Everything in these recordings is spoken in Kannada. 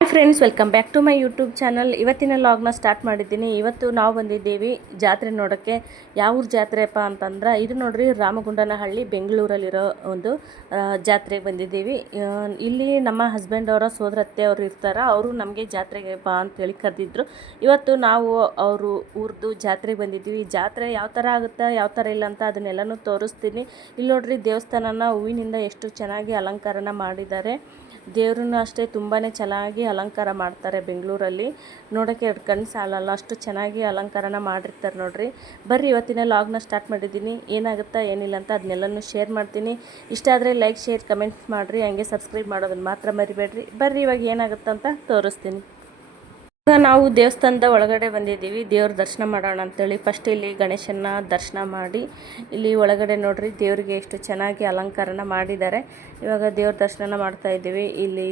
Friends, welcome back to my YouTube channel. ಇವತ್ತಿನ ಲಾಗ್ನ ಸ್ಟಾರ್ಟ್ ಮಾಡಿದ್ದೀನಿ. ಇವತ್ತು ನಾವು ಬಂದಿದ್ದೀವಿ ಜಾತ್ರೆ ನೋಡೋಕ್ಕೆ. ಯಾವ ಊರು ಜಾತ್ರೆಪ್ಪ ಅಂತಂದ್ರೆ ಇದು ನೋಡ್ರಿ, ರಾಮಗುಂಡನಹಳ್ಳಿ ಬೆಂಗಳೂರಲ್ಲಿರೋ ಒಂದು ಜಾತ್ರೆಗೆ ಬಂದಿದ್ದೀವಿ. ಇಲ್ಲಿ ನಮ್ಮ ಹಸ್ಬೆಂಡ್ ಅವರ ಸೋದರತ್ತೆ ಅವರು ಇರ್ತಾರೆ. ಅವರು ನಮಗೆ ಜಾತ್ರೆಗೆ ಬಾ ಅಂತೇಳಿ ಕರೆದಿದ್ರು. ಇವತ್ತು ನಾವು ಅವರು ಊರ್ದು ಜಾತ್ರೆಗೆ ಬಂದಿದ್ದೀವಿ. ಜಾತ್ರೆ ಯಾವ ಥರ ಆಗುತ್ತೆ, ಯಾವ ಥರ ಇಲ್ಲ ಅಂತ ಅದನ್ನೆಲ್ಲನೂ ತೋರಿಸ್ತೀನಿ. ಇಲ್ಲಿ ನೋಡ್ರಿ, ದೇವಸ್ಥಾನನ ಹೂವಿನಿಂದ ಎಷ್ಟು ಚೆನ್ನಾಗಿ ಅಲಂಕಾರನ ಮಾಡಿದ್ದಾರೆ. ದೇವ್ರನ್ನ ಅಷ್ಟೇ ತುಂಬಾ ಚೆನ್ನಾಗಿ ಅಲಂಕಾರ ಮಾಡ್ತಾರೆ. ಬೆಂಗಳೂರಲ್ಲಿ ನೋಡೋಕ್ಕೆ ಎರಡು ಕಣ್ಣು ಸಾಲಲ್ಲ, ಅಷ್ಟು ಚೆನ್ನಾಗಿ ಅಲಂಕಾರನ ಮಾಡಿರ್ತಾರೆ ನೋಡ್ರಿ. ಬರ್ರಿ, ಇವತ್ತಿನ ಲಾಗ್ನ ಸ್ಟಾರ್ಟ್ ಮಾಡಿದ್ದೀನಿ. ಏನಾಗುತ್ತಾ ಏನಿಲ್ಲ ಅಂತ ಅದನ್ನೆಲ್ಲನೂ ಶೇರ್ ಮಾಡ್ತೀನಿ. ಇಷ್ಟ ಆದರೆ ಲೈಕ್, ಶೇರ್, ಕಮೆಂಟ್ ಮಾಡಿರಿ. ಹಂಗೆ ಸಬ್ಸ್ಕ್ರೈಬ್ ಮಾಡೋದನ್ನು ಮಾತ್ರ ಮರಿಬೇಡ್ರಿ. ಬರ್ರಿ, ಇವಾಗ ಏನಾಗುತ್ತಂತ ತೋರಿಸ್ತೀನಿ. ಇವಾಗ ನಾವು ದೇವಸ್ಥಾನದ ಒಳಗಡೆ ಬಂದಿದ್ದೀವಿ. ದೇವ್ರ ದರ್ಶನ ಮಾಡೋಣ ಅಂತೇಳಿ ಫಸ್ಟ್ ಇಲ್ಲಿ ಗಣೇಶನ ದರ್ಶನ ಮಾಡಿ, ಇಲ್ಲಿ ಒಳಗಡೆ ನೋಡ್ರಿ ದೇವರಿಗೆ ಎಷ್ಟು ಚೆನ್ನಾಗಿ ಅಲಂಕಾರನ ಮಾಡಿದ್ದಾರೆ. ಇವಾಗ ದೇವ್ರ ದರ್ಶನ ಮಾಡ್ತಾ ಇದ್ದೀವಿ. ಇಲ್ಲಿ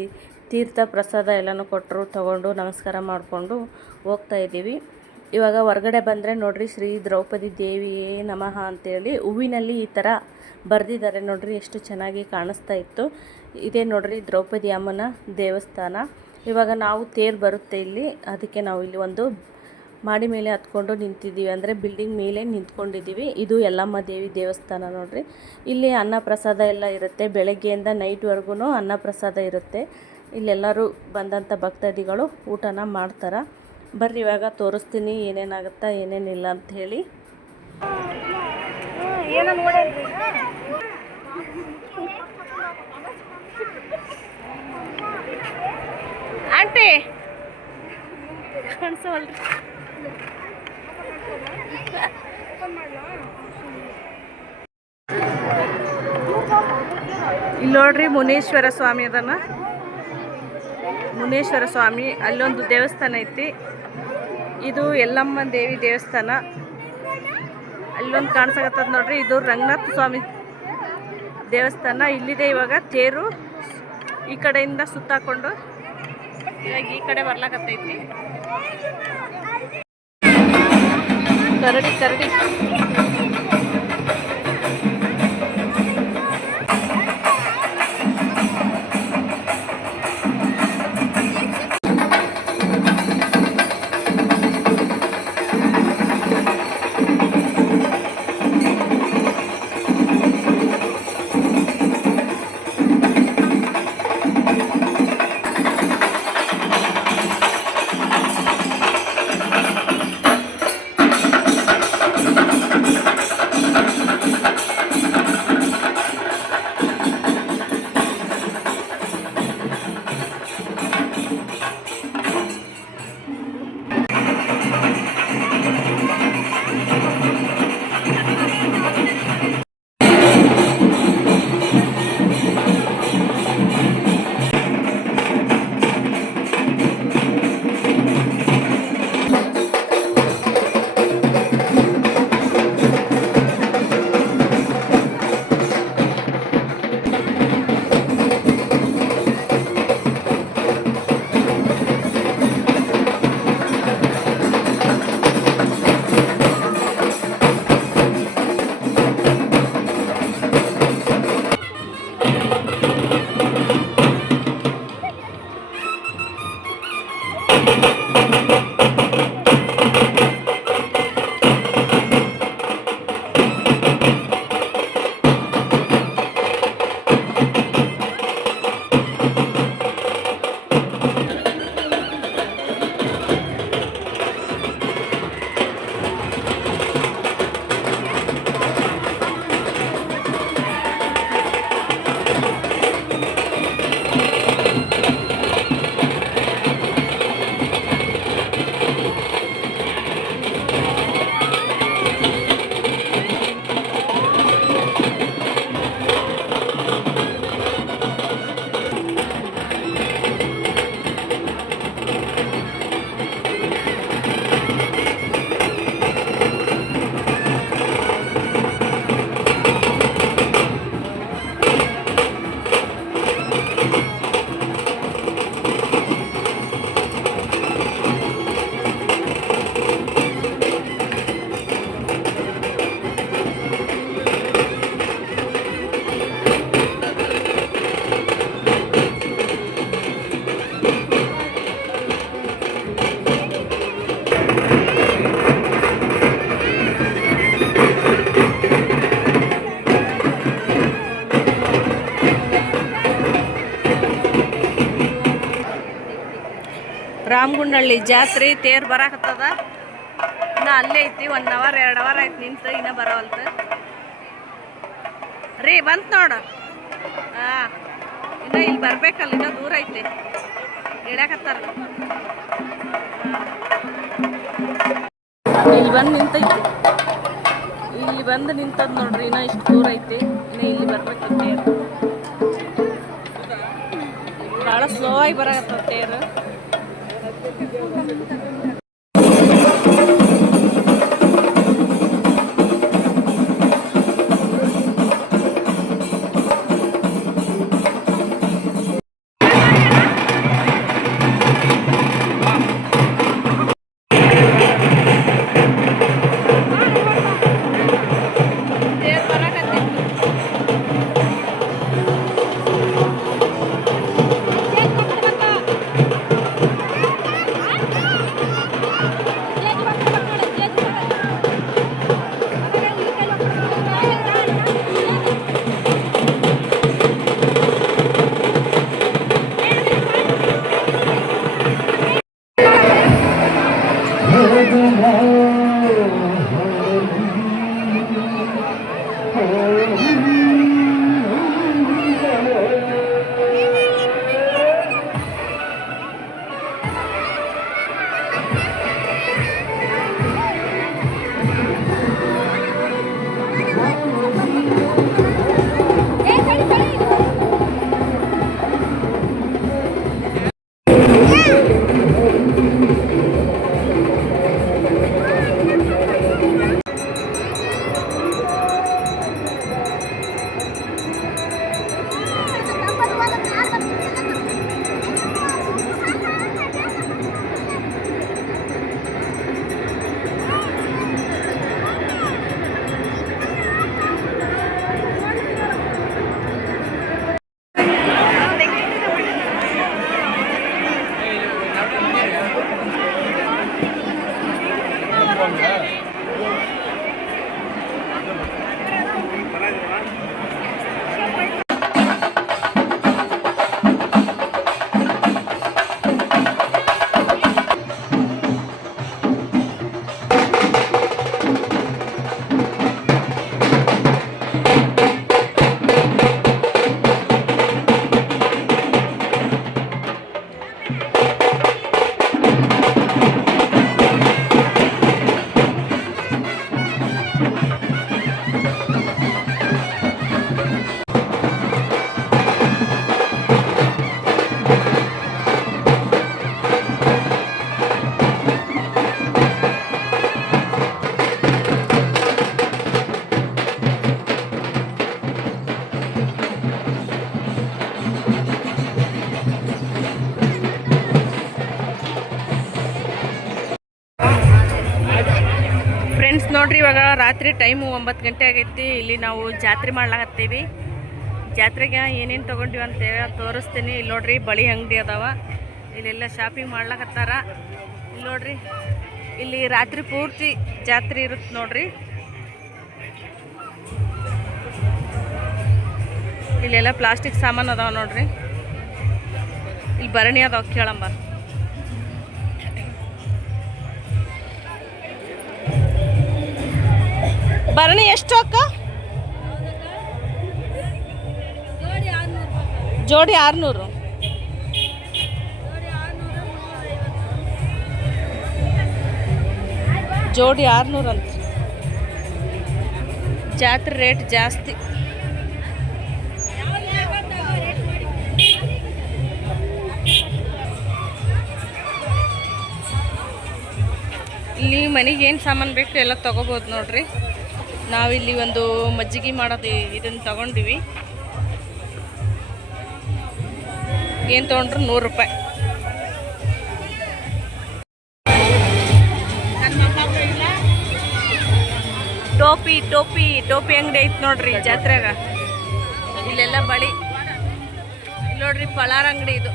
ತೀರ್ಥ ಪ್ರಸಾದ ಎಲ್ಲನೂ ಕೊಟ್ಟರು, ತಗೊಂಡು ನಮಸ್ಕಾರ ಮಾಡಿಕೊಂಡು ಹೋಗ್ತಾ ಇದ್ದೀವಿ. ಇವಾಗ ಹೊರಗಡೆ ಬಂದರೆ ನೋಡ್ರಿ, ಶ್ರೀ ದ್ರೌಪದಿ ದೇವಿಯೇ ನಮಃ ಅಂತೇಳಿ ಹೂವಿನಲ್ಲಿ ಈ ಥರ ಬರೆದಿದ್ದಾರೆ ನೋಡ್ರಿ. ಎಷ್ಟು ಚೆನ್ನಾಗಿ ಕಾಣಿಸ್ತಾ ಇತ್ತು. ಇದೇ ನೋಡ್ರಿ ದ್ರೌಪದಿ ಅಮ್ಮನ ದೇವಸ್ಥಾನ. ಇವಾಗ ನಾವು ತೇರು ಬರುತ್ತೆ ಇಲ್ಲಿ, ಅದಕ್ಕೆ ನಾವು ಇಲ್ಲಿ ಒಂದು ಮಾಡಿ ಮೇಲೆ ಹತ್ಕೊಂಡು ನಿಂತಿದ್ದೀವಿ, ಅಂದರೆ ಬಿಲ್ಡಿಂಗ್ ಮೇಲೆ ನಿಂತ್ಕೊಂಡಿದ್ದೀವಿ. ಇದು ಯಲ್ಲಮ್ಮ ದೇವಿ ದೇವಸ್ಥಾನ ನೋಡ್ರಿ. ಇಲ್ಲಿ ಅನ್ನ ಪ್ರಸಾದ ಎಲ್ಲ ಇರುತ್ತೆ. ಬೆಳಗ್ಗೆಯಿಂದ ನೈಟ್ವರೆಗೂ ಅನ್ನ ಪ್ರಸಾದ ಇರುತ್ತೆ. ಇಲ್ಲೆಲ್ಲರೂ ಬಂದಂಥ ಭಕ್ತಾದಿಗಳು ಊಟನ ಮಾಡ್ತಾರೆ. ಬರ್ರಿ, ಇವಾಗ ತೋರಿಸ್ತೀನಿ ಏನೇನಾಗುತ್ತಾ ಏನೇನಿಲ್ಲ ಅಂತ ಹೇಳಿ. ಆಂಟಿ ಕಾಣಿಸೋಲ್ರಿ. ಇಲ್ಲಿ ನೋಡ್ರಿ, ಮುನೇಶ್ವರ ಸ್ವಾಮಿ ಅದನ್ನ. ಮುನೇಶ್ವರ ಸ್ವಾಮಿ, ಅಲ್ಲೊಂದು ದೇವಸ್ಥಾನ ಐತಿ. ಇದು ಯಲ್ಲಮ್ಮ ದೇವಿ ದೇವಸ್ಥಾನ. ಅಲ್ಲೊಂದು ಕಾಣಿಸಕತ್ತದ ನೋಡ್ರಿ, ಇದು ರಂಗನಾಥ ಸ್ವಾಮಿ ದೇವಸ್ಥಾನ. ಇಲ್ಲಿದೆ ಇವಾಗ ತೇರು. ಈ ಕಡೆಯಿಂದ ಸುತ್ತಾಕೊಂಡು ಇವಾಗ ಈ ಕಡೆ ಬರ್ಲಾಕತ್ತೈತಿ. ಕರಡಿ ಕರಡಿ ರಾಮಗುಂಡಹಳ್ಳಿ ಜಾತ್ರೆ ತೇರು ಬರಾಕತ್ತದ. ಇನ್ನು ಅಲ್ಲೇ ಐತಿ, 1 ಅವರ್ 2 ಅವರ್ ಆಯ್ತು ನಿಂತು, ಇನ್ನೂ ಬರೋವಲ್ತು ರೀ. ಬಂತು ನೋಡು. ಹಾಂ, ಇನ್ನೂ ಇಲ್ಲಿ ಬರ್ಬೇಕಲ್ಲ, ಇನ್ನೂ ದೂರ ಐತಿ, ಇಡಕತ್ತಾರ. ಇಲ್ಲಿ ಬಂದು ನಿಂತೈತಿ, ಇಲ್ಲಿ ಬಂದು ನಿಂತದ್ ನೋಡ್ರಿ. ಇನ್ನೂ ಇಷ್ಟು ದೂರ ಐತಿ, ಇನ್ನು ಇಲ್ಲಿ ಬರ್ಬೇಕು ತೇರು. ಭಾಳ ಸ್ಲೋ ಆಗಿ ಬರಾಕತ್ತದ ತೇರು. ಫ್ರೆಂಡ್ಸ್ ನೋಡ್ರಿ, ಇವಾಗ ರಾತ್ರಿ ಟೈಮು 9 ಗಂಟೆ ಆಗೈತಿ. ಇಲ್ಲಿ ನಾವು ಜಾತ್ರೆ ಮಾಡ್ಲಾಕತ್ತೀವಿ. ಜಾತ್ರೆಗೆ ಏನೇನು ತೊಗೊಂಡಿವಿ ಅಂತೇಳಿ ತೋರಿಸ್ತೀನಿ. ಇಲ್ಲಿ ನೋಡ್ರಿ, ಬಳಿ ಅಂಗಡಿ ಅದಾವ, ಇಲ್ಲೆಲ್ಲ ಶಾಪಿಂಗ್ ಮಾಡ್ಲಾಕತ್ತಾರ. ಇಲ್ಲಿ ನೋಡ್ರಿ, ಇಲ್ಲಿ ರಾತ್ರಿ ಪೂರ್ತಿ ಜಾತ್ರೆ ಇರುತ್ತೆ ನೋಡ್ರಿ. ಇಲ್ಲೆಲ್ಲ ಪ್ಲಾಸ್ಟಿಕ್ ಸಾಮಾನು ಅದಾವ ನೋಡ್ರಿ. ಇಲ್ಲಿ ಭರಣಿ ಅದಾವ, ಕೇಳಂಬ. ಭರಣಿ ಎಷ್ಟು ಅಕ್ಕ? ಜೋಡಿ 600. ಜೋಡಿ 600 ಅಂತ. ಜಾತ್ರೆ ರೇಟ್ ಜಾಸ್ತಿ. ಇಲ್ಲಿ ಮನೆಗೆ ಏನು ಸಾಮಾನು ಬೇಕು ಎಲ್ಲ ತೊಗೋಬೋದು ನೋಡ್ರಿ. ನಾವಿಲ್ಲಿ ಒಂದು ಮಜ್ಜಿಗೆ ಮಾಡೋದು ಇದನ್ನು ತೊಗೊಂಡಿವಿ. ಏನು ತೊಗೊಂಡ್ರು 100 ರೂಪಾಯಿ. ಟೋಪಿ ಟೋಪಿ ಟೋಪಿ ಅಂಗಡಿ ಐತೆ ನೋಡ್ರಿ ಜಾತ್ರೆಗ. ಇಲ್ಲೆಲ್ಲ ಬಳಿ. ಇಲ್ಲಿ ನೋಡ್ರಿ, ಪಳಾರ ಅಂಗಡಿ ಇದು.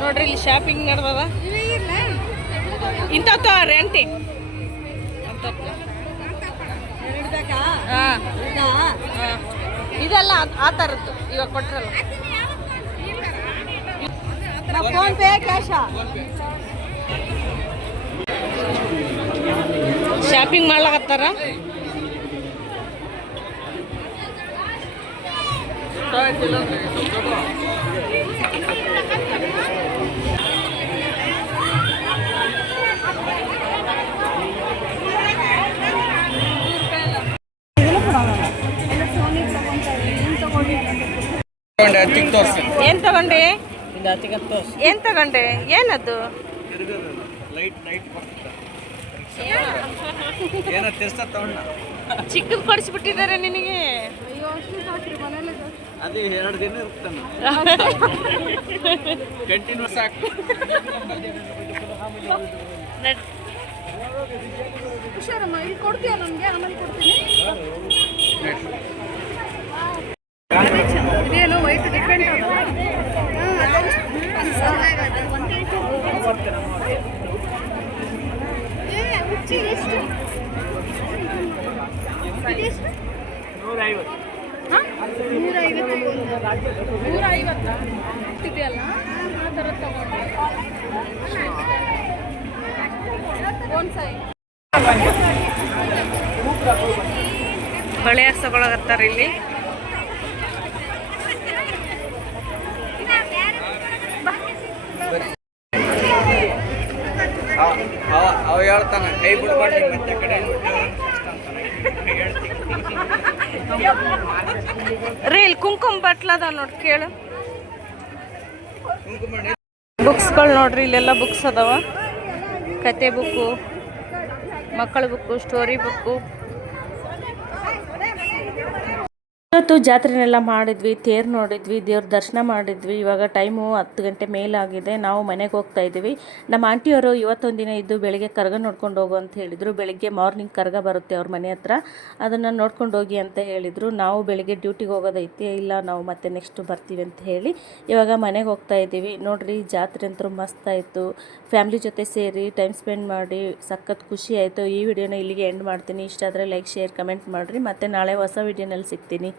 ನೋಡ್ರಿ ಇಲ್ಲಿ ಶಾಪಿಂಗ್ ನಡೆದದ ಇಂಥದ್ದು ರೆಂಟಿ ಇದೆಲ್ಲ ಆ ಥರದ್ದು ಇವಾಗ ಕೊಟ್ರಲ್ಲ ಫೋನ್ ಪೇ ಕ್ಯಾಶ ಶಾಪಿಂಗ್ ಮಾಡ್ಲಾಕತ್ತಾರ ಏನ್ ತಗೊಂಡೆ ಏನ್ ತಗೊಂಡೆ ಏನದು ಚಿಕ್ಕದು ಕೊಡಿಸ್ಬಿಟ್ಟಿದ್ದಾರೆ ನಿನಗೆ ಅದು 2 ದಿನ ಇರ್ತಾನೆ ಕಂಟಿನ್ಯೂಸ್ ಸಾಕು ಹುಷಾರಮ್ಮ ಇಲ್ಲಿ ಕೊಡ್ತೀಯ ನನಗೆ ಆಮೇಲೆ ಕೊಡ್ತೀನಿ ಇದೇನು ವೈಟ್ ಡಿಫ್ರೆಂಟ್ ಎಷ್ಟು 150 ಇದೆಯಲ್ಲ ಆ ಥರ ತಗೊಂಡೆ ಬಳೆ ತಗೊಳಕತ್ತಾರ ಇಲ್ಲಿ ಅವ ಹೇಳ್ತಾನ ಕೈ ಬಿಡ್ಬಾರ್ದು ಮತ್ತೆ ಕಡೆ ರೀ ಇಲ್ಲಿ ಕುಂಕುಮ ಬಟ್ಲದ ನೋಡಿ ಕೇಳು ಬುಕ್ಸ್ಗಳು ನೋಡ್ರಿ ಇಲ್ಲೆಲ್ಲ ಬುಕ್ಸ್ ಅದಾವ ಕತೆ ಬುಕ್ಕು ಮಕ್ಕಳ ಬುಕ್ಕು ಸ್ಟೋರಿ ಬುಕ್ಕು ಇವತ್ತು ಜಾತ್ರೆನೆಲ್ಲ ಮಾಡಿದ್ವಿ ತೇರು ನೋಡಿದ್ವಿ ದೇವ್ರ ದರ್ಶನ ಮಾಡಿದ್ವಿ ಇವಾಗ ಟೈಮು 10 ಗಂಟೆ ಮೇಲಾಗಿದೆ ನಾವು ಮನೆಗೆ ಹೋಗ್ತಾ ಇದ್ದೀವಿ ನಮ್ಮ ಆಂಟಿಯವರು ಇವತ್ತೊಂದು ದಿನ ಇದ್ದು ಬೆಳಿಗ್ಗೆ ಕರ್ಗ ನೋಡ್ಕೊಂಡು ಹೋಗು ಅಂತ ಹೇಳಿದರು ಬೆಳಿಗ್ಗೆ ಮಾರ್ನಿಂಗ್ ಕರ್ಗ ಬರುತ್ತೆ ಅವ್ರ ಮನೆ ಹತ್ರ ಅದನ್ನು ನೋಡ್ಕೊಂಡು ಹೋಗಿ ಅಂತ ಹೇಳಿದರು ನಾವು ಬೆಳಿಗ್ಗೆ ಡ್ಯೂಟಿಗೆ ಹೋಗೋದೈತಿ ಇಲ್ಲ ನಾವು ಮತ್ತೆ ನೆಕ್ಸ್ಟ್ ಬರ್ತೀವಿ ಅಂತ ಹೇಳಿ ಇವಾಗ ಮನೆಗೆ ಹೋಗ್ತಾ ಇದ್ದೀವಿ ನೋಡ್ರಿ ಜಾತ್ರೆ ಅಂತೂ ಮಸ್ತ್ ಆಯಿತು ಫ್ಯಾಮ್ಲಿ ಜೊತೆ ಸೇರಿ ಟೈಮ್ ಸ್ಪೆಂಡ್ ಮಾಡಿ ಸಖತ್ ಖುಷಿ ಆಯಿತು ಈ ವಿಡಿಯೋನ ಇಲ್ಲಿಗೆ ಎಂಡ್ ಮಾಡ್ತೀನಿ ಇಷ್ಟ ಆದರೆ ಲೈಕ್ ಶೇರ್ ಕಮೆಂಟ್ ಮಾಡಿರಿ ಮತ್ತೆ ನಾಳೆ ಹೊಸ ವಿಡಿಯೋನಲ್ಲಿ ಸಿಗ್ತೀನಿ